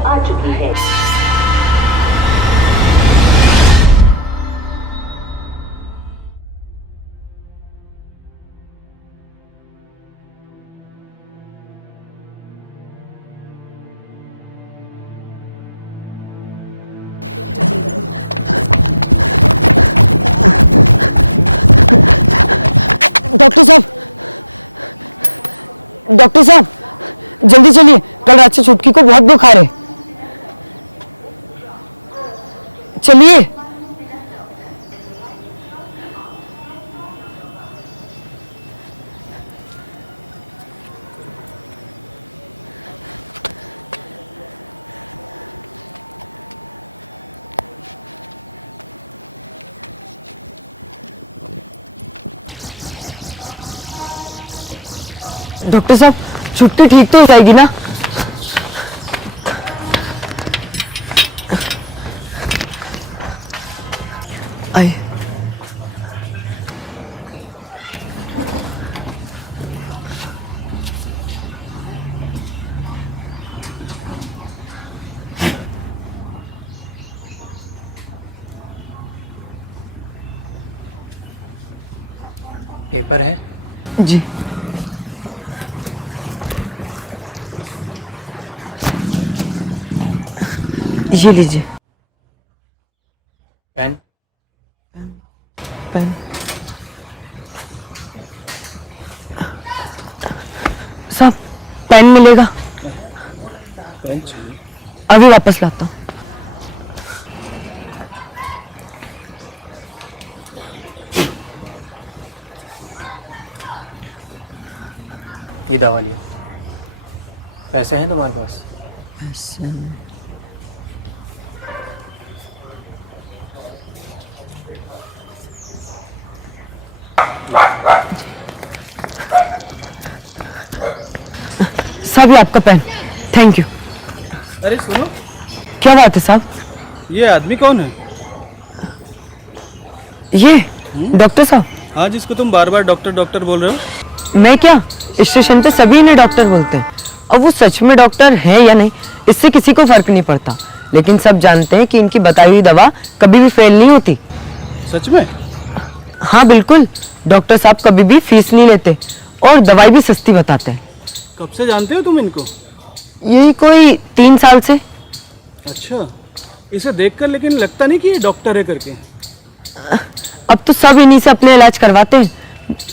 आ चुकी है। डॉक्टर साहब जल्दी चलिए, कल रात से छुटकी को बहुत बुखार है। चलिए। डॉक्टर साहब छुट्टी ठीक तो हो जाएगी ना? आए। पेपर है? जी। ये लीजिए। पेन? पेन। साहब पेन मिलेगा? पेन चाहिए। अभी वापस लाता हूँ। ये दवा लियो। पैसे हैं तुम्हारे पास? पैसे? साहब ये आपका पेन। Thank you. अरे सुनो, क्या बात है साहब? ये आदमी कौन है? ये डॉक्टर साहब। हाँ, जिसको तुम बार बार डॉक्टर डॉक्टर बोल रहे हो। मैं क्या, स्टेशन पे सभी इन्हें डॉक्टर बोलते हैं। अब वो सच में डॉक्टर है या नहीं इससे किसी को फर्क नहीं पड़ता, लेकिन सब जानते हैं कि इनकी बताई हुई दवा कभी भी फेल नहीं होती। सच में? हाँ बिल्कुल, डॉक्टर साहब कभी भी फीस नहीं लेते और दवाई भी सस्ती बताते हैं। कब से जानते हो तुम इनको? यही कोई 3 साल से। अच्छा, इसे देखकर लेकिन लगता नहीं कि ये डॉक्टर है करके। अब तो सब इन्हीं से अपने इलाज करवाते हैं,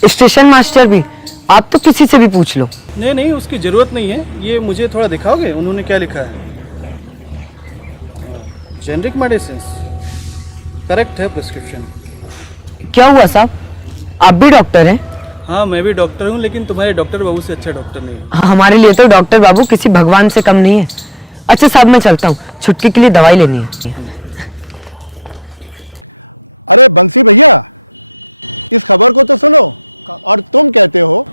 स्टेशन मास्टर भी। आप तो किसी से भी पूछ लो। नहीं नहीं, उसकी जरूरत नहीं है। ये मुझे थोड़ा दिखाओगे, उन्होंने क्या लिखा है? जेनरिक मेडिसिन, करेक्ट है प्रिस्क्रिप्शन। क्या हुआ साहब, आप भी डॉक्टर हैं? हाँ, मैं भी डॉक्टर हूँ, लेकिन तुम्हारे डॉक्टर बाबू से अच्छा डॉक्टर नहीं है। हमारे लिए तो डॉक्टर बाबू किसी भगवान से कम नहीं है। अच्छा साहब मैं चलता हूँ, छुट्टी के लिए दवाई लेनी है। अरे बंसी भैया, इस खबर को तो सुनो। और तुम कहते हो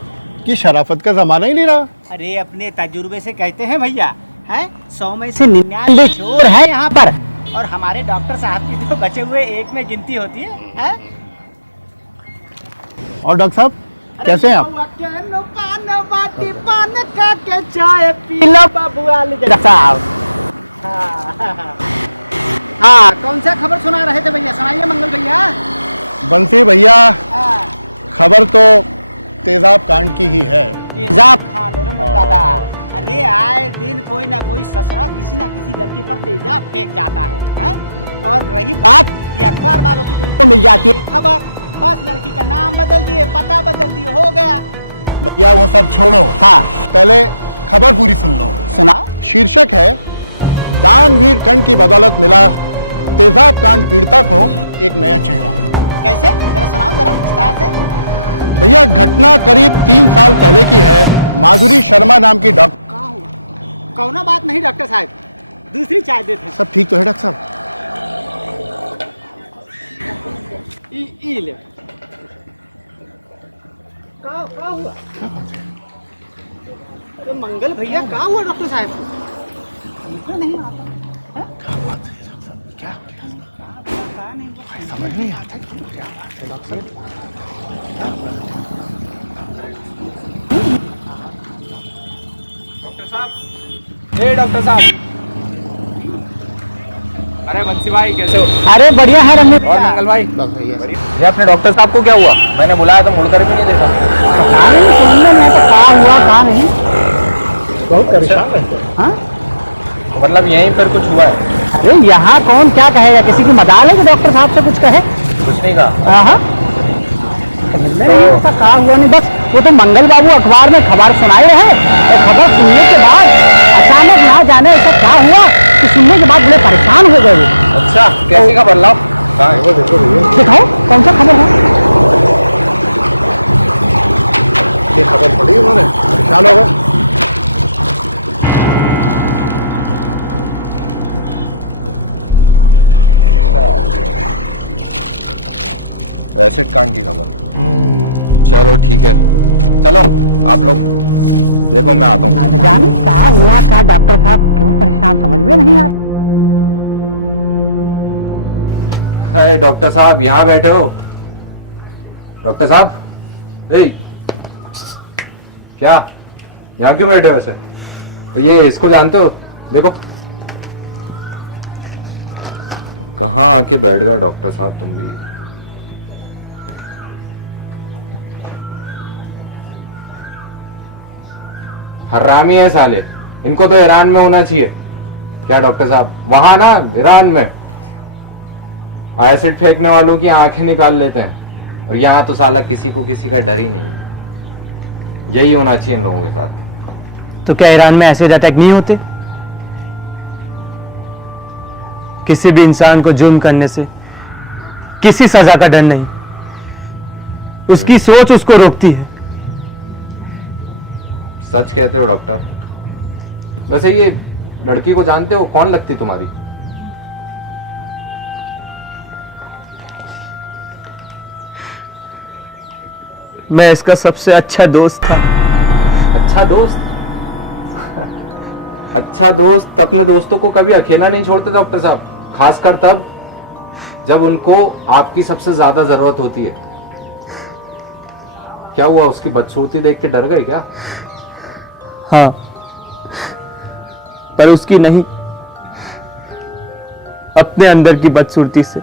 कि शराफत का जमाना ही नहीं रहा। अरे अपने तजुर्बे से कहते हैं भैया, हैं 100 में से 99 चोर है यहाँ पर, और हमारे डॉक्टर साहब की तो बचे हुए एक में गिनती होती है? और डॉक्टर साहब कैसे हैं आप? हाँ, कौन सा खबर सुना रहे थे भैया? सुनाइए मंगल भैया। बंसी भैया, खबर तो तेजाब कांड की ही है। तेजाब खान रे दादा। अरे आए दिन कोई ना कोई ससुरा किसी ना किसी लड़की पर तेजाब फेंक जाता है? और रही बात ये अखबार वालों की, तुमको मिल जाती है खबर, बस लड़की का नाम बदल दिए, पता बदल दिए, हो गया। भैया वो सब छोड़ो। हाँ, पहले खबर पूरी सुन लो। सुनाओ। शीर्षक है, दानवीर कांड की बदौलत मिला तेजाब कांड पीड़िता को एक नया चेहरा। कैसे, जरा सुनाओ जरा विस्तार से। भैया घटना करीब 3 साल पहले की है। माधुरी शर्मा नाम की डॉक्टर। कौनो बात नहीं डॉक्टर साहब, दूसरी चाय देते हैं। सब ठीक तो है डॉक्टर साहब? ई ले। का हुआ? अरे मंगल भैया, का हुआ डॉक्टर साहब को? हमको नहीं आता। क्या बात है डॉक्टर साहब, क्या पता नहीं वो समझ नहीं आता क्या बात है डॉक्टर डॉक्टर साहब। अरे बंसी भाई कैसे हो? अरे बढ़िया है रमने और मंगल भाई? ये अपने डॉक्टर साहब को क्या हुआ? मैंने बुलाया तो मुड़कर भी नहीं देखा। पता नहीं सुनने में तो कहा हुआ कहा नहीं। बहुत परेशान रहते हैं हाँ मतलब यहीं पर कुछ हुआ है? अरे यहाँ कौन क्या कहेगा, किसी की मजाल है कि डॉक्टर साहब से कुछ कहे? कुछ नहीं कहा? हाँ नहीं ऐसा कहा हुआ नहीं, बस वो तो मंगल बाबू अखबार में खबर सुनाए रहे और खबर सुनने के बाद अचानक ना जाने ऐसा क्या हुआ कि सुनने के बाद बड़े परेशान हो गए वो। अच्छा कैसी खबर लाओ? वो देखो भैया दिखाओ कौन सा खबर है? ये खबर पड़ी उन्होंने परेशान हो गए एसिड कांड की खबर। चलो ठीक है, चलो आप लोग देखो मैं आता हूँ। ना जाने क्या हुआ क्या, डॉक्टर साहब क्यों परेशान समझ में नहीं आता। है डॉक्टर साहब यहाँ बैठे हो? डॉक्टर साहब ए क्या यहाँ क्यों बैठे हो वैसे? ये इसको जानते हो? देखो कहाँ आके बैठ गए डॉक्टर साहब तुम भी। हरामी है साले, इनको तो ईरान में होना चाहिए। क्या डॉक्टर साहब? वहां ना ईरान में एसिड फेंकने वालों की आंखें निकाल लेते हैं और यहाँ तो साला किसी को किसी का डर ही नहीं है। यही होना चाहिए इन लोगों के साथ। तो क्या ईरान में एसिड अटैक नहीं होते? किसी भी इंसान को जुर्म करने से किसी सजा का डर नहीं, उसकी सोच उसको रोकती है। सच कहते हो डॉक्टर। वैसे ये लड़की को जानते हो? कौन लगती तुम्हारी? मैं इसका सबसे अच्छा दोस्त था। अच्छा दोस्त? अच्छा दोस्त अपने दोस्तों को कभी अकेला नहीं छोड़ते डॉक्टर साहब, खासकर तब जब उनको आपकी सबसे ज्यादा जरूरत होती है। क्या हुआ, उसकी बदसूरती देख के डर गए क्या? हाँ, पर उसकी नहीं, अपने अंदर की बदसूरती से।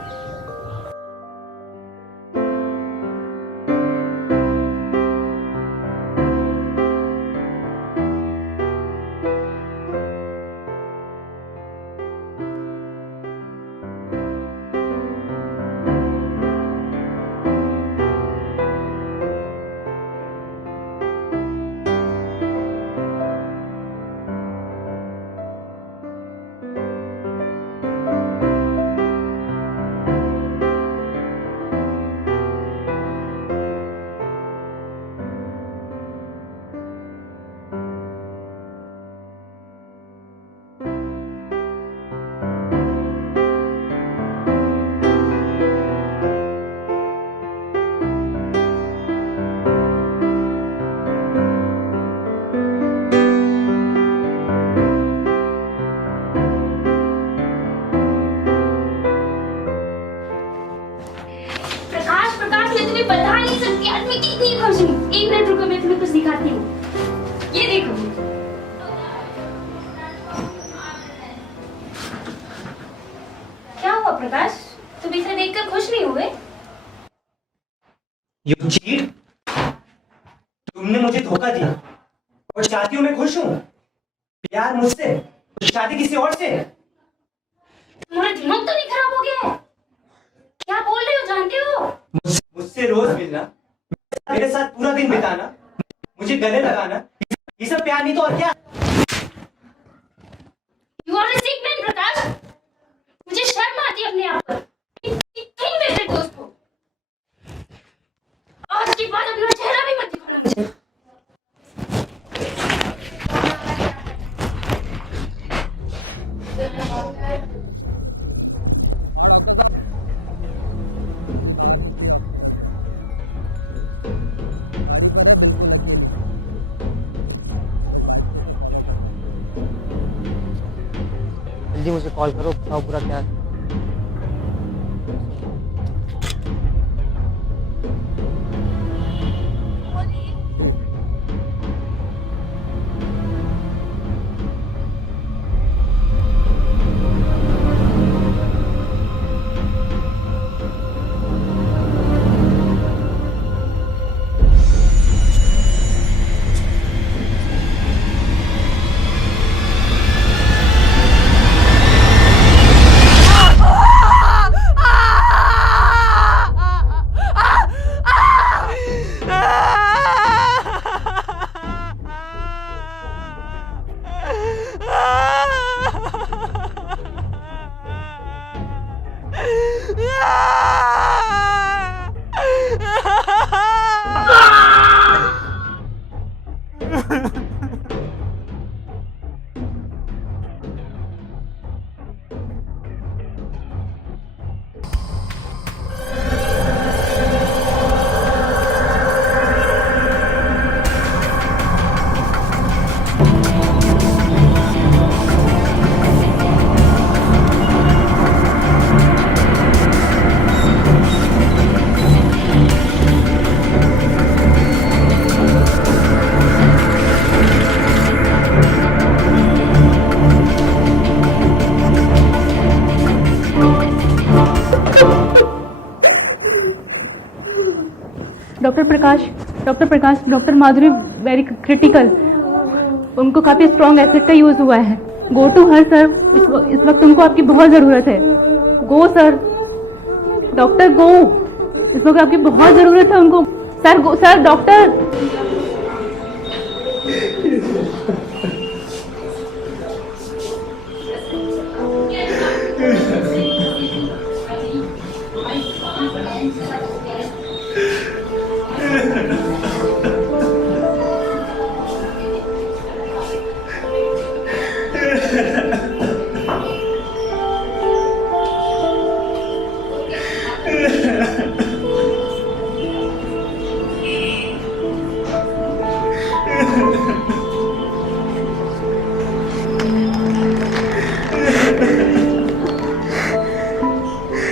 एक मिनट रुको, मैं तुम्हें कुछ दिखाती हूँ। ये देखो, क्या हुआ प्रकाश, तुम इसे देखकर खुश नहीं हुए? You cheat? तुमने मुझे धोखा दिया और चाहती हूँ मैं खुश हूँ? प्यार मुझसे, शादी किसी और से? तुम्हारा दिमाग तो नहीं खराब हो गया है? क्या बोल रहे हो, जानते हो? मुझसे रोज मिलना, मेरे साथ पूरा दिन बिताना, मुझे गले लगाना, ये सब प्यार नहीं तो और क्या? You are a sick man, प्रकाश। मुझे शर्म आती है अपने आप पर। तुम मेरे दोस्त हो। आज के बाद अपना चेहरा भी मत दिखाना मुझे। हाँ डॉक्टर साहब, अभी बाहर निकली हॉस्पिटल से, गाड़ी पर है बिल्कुल अकेली, लोग बाइक से उसे फॉलो कर रहे हैं। जल्दी मुझे कॉल करो, बताओ पूरा क्या है। जी डॉक्टर प्रकाश, डॉक्टर माधुरी वेरी क्रिटिकल, उनको काफ़ी स्ट्रॉन्ग एसिड का यूज़ हुआ है। गो टू हर सर, इस वक्त उनको आपकी बहुत ज़रूरत है। गो सर, डॉक्टर गो, इस वक्त आपकी बहुत ज़रूरत है उनको। सर गो सर, डॉक्टर।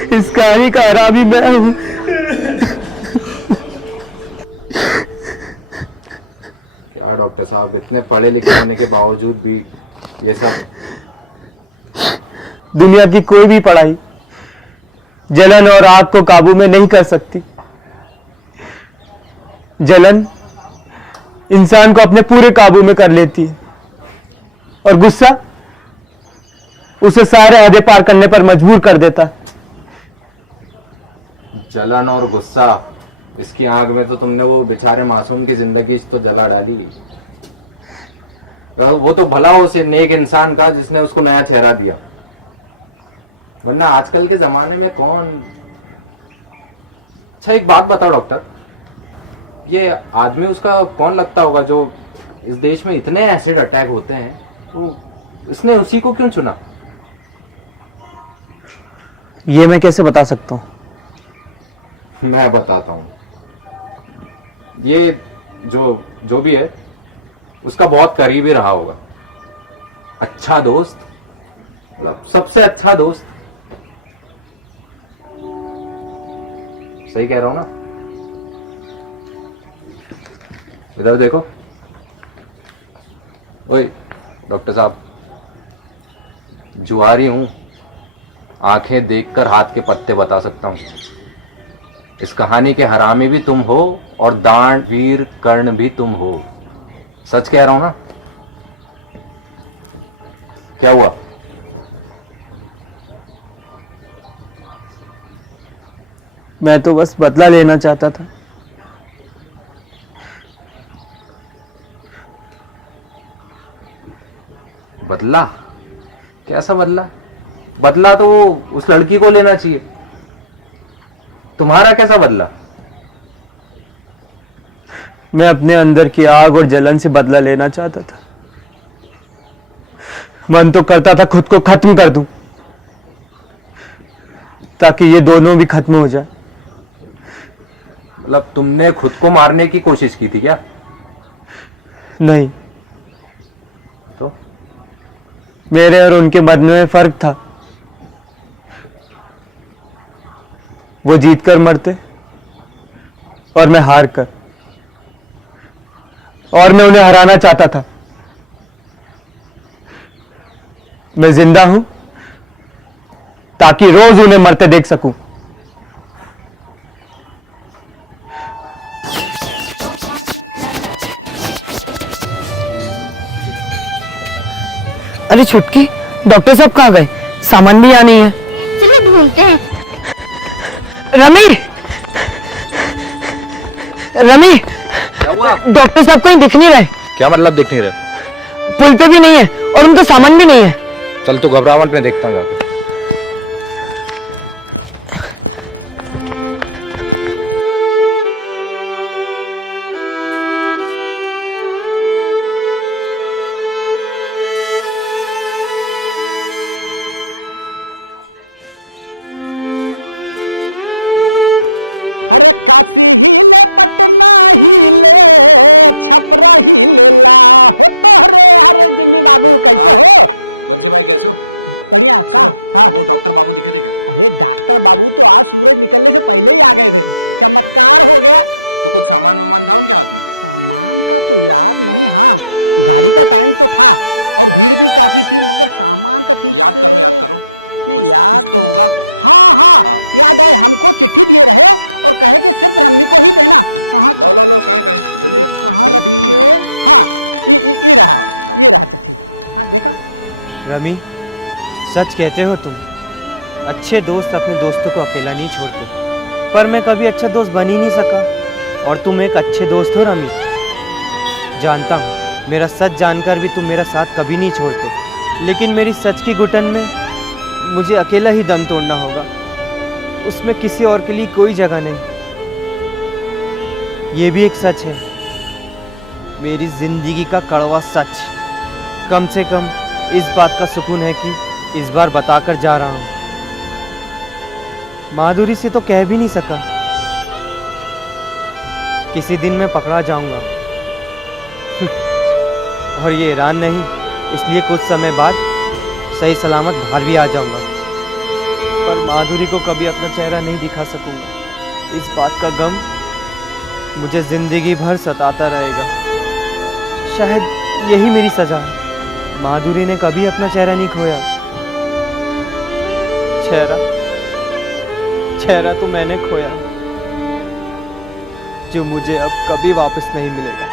इस कहानी का हरामी मैं हूं। क्या डॉक्टर साहब, इतने पढ़े लिखे होने के बावजूद भी ये सब? दुनिया की कोई भी पढ़ाई जलन और आग को काबू में नहीं कर सकती। जलन इंसान को अपने पूरे काबू में कर लेती है और गुस्सा उसे सारे हदें पार करने पर मजबूर कर देता है। जलन और गुस्सा, इसकी आग में तो तुमने वो बेचारे मासूम की जिंदगी तो जला डाली। वो तो भला उस नेक इंसान का जिसने उसको नया चेहरा दिया, वरना आजकल के जमाने में कौन। अच्छा एक बात बताओ डॉक्टर, ये आदमी उसका कौन लगता होगा जो इस देश में इतने एसिड अटैक होते हैं, वो इसने उसी को क्यों चुना? ये मैं कैसे बता सकता हूं? मैं बताता हूं। ये जो भी है उसका बहुत करीबी रहा होगा, अच्छा दोस्त, मतलब सबसे अच्छा दोस्त। सही कह रहा हूं ना? इधर देखो। ओए डॉक्टर साहब, जुआरी हूं, आंखें देखकर हाथ के पत्ते बता सकता हूं। इस कहानी के हरामी भी तुम हो और दान वीर कर्ण भी तुम हो। सच कह रहा हूं ना? क्या हुआ? मैं तो बस बदला लेना चाहता था। बदला? कैसा बदला? बदला तो उस लड़की को लेना चाहिए, तुम्हारा कैसा बदला? मैं अपने अंदर की आग और जलन से बदला लेना चाहता था। मन तो करता था खुद को खत्म कर दूं ताकि ये दोनों भी खत्म हो जाए। मतलब तुमने खुद को मारने की कोशिश की थी क्या? नहीं, तो मेरे और उनके मरने में फर्क था। वो जीत कर मरते और मैं हार कर। और मैं उन्हें हराना चाहता था। मैं जिंदा हूं ताकि रोज उन्हें मरते देख सकूं। अरे छुटकी, डॉक्टर साहब कहाँ गए? सामान भी यहाँ नहीं है। चलिए ढूंढते हैं। रमी, रमी, क्या हुआ? डॉक्टर साहब कहीं दिख नहीं रहे। क्या मतलब दिख नहीं रहे? पुल पे भी नहीं है और उनका सामान भी नहीं है। चल तू घबरा मत, मैं देखता हूँ जाकर। अरे काशी हिले पटना हिले छपरा हिले ला हो तो अरे जिम्मी बाबू कैसे हो? बंसी भाई कैसे हो? बढ़िया का? हाँ। वो डॉक्टर बाबू दिखे थे क्या? अरे डॉक्टर बाबू तो आज सूरज निकलने से पहले ही आ गए थे। चमत्कार हो गया। तो कुछ सामान वामान था उनके हाथ में? सामान का तो याद नहीं। हाँ, गाड़ी का टाइम तो था और भीड़ भी काफी थी, मगर सामान का ठीक याद करो, याद करो। नहीं कुछ याद तो होगा। हाँ, याद है। हमको चिट्ठी दिए रहे और कहे कि सिर्फ रम्मी को ही देना। कहाँ लो कहाँ जल्दी कहाँ रखिए? हाँ, ये रहा चिट्ठी। हाँ देखा? रमी, सच कहते हो तुम। अच्छे दोस्त अपने दोस्तों को अकेला नहीं छोड़ते, पर मैं कभी अच्छा दोस्त बन ही नहीं सका और तुम एक अच्छे दोस्त हो रमी। जानता हूँ मेरा सच जानकर भी तुम मेरा साथ कभी नहीं छोड़ते, लेकिन मेरी सच की घुटन में मुझे अकेला ही दम तोड़ना होगा। उसमें किसी और के लिए कोई जगह नहीं। ये भी एक सच है, मेरी जिंदगी का कड़वा सच। कम से कम इस बात का सुकून है कि इस बार बताकर जा रहा हूं। माधुरी से तो कह भी नहीं सका। किसी दिन मैं पकड़ा जाऊंगा और ये ईरान नहीं, इसलिए कुछ समय बाद सही सलामत बाहर भी आ जाऊंगा, पर माधुरी को कभी अपना चेहरा नहीं दिखा सकूंगा। इस बात का गम मुझे जिंदगी भर सताता रहेगा। शायद यही मेरी सजा है। माधुरी ने कभी अपना चेहरा नहीं खोया। चेहरा तो मैंने खोया, जो मुझे अब कभी वापस नहीं मिलेगा।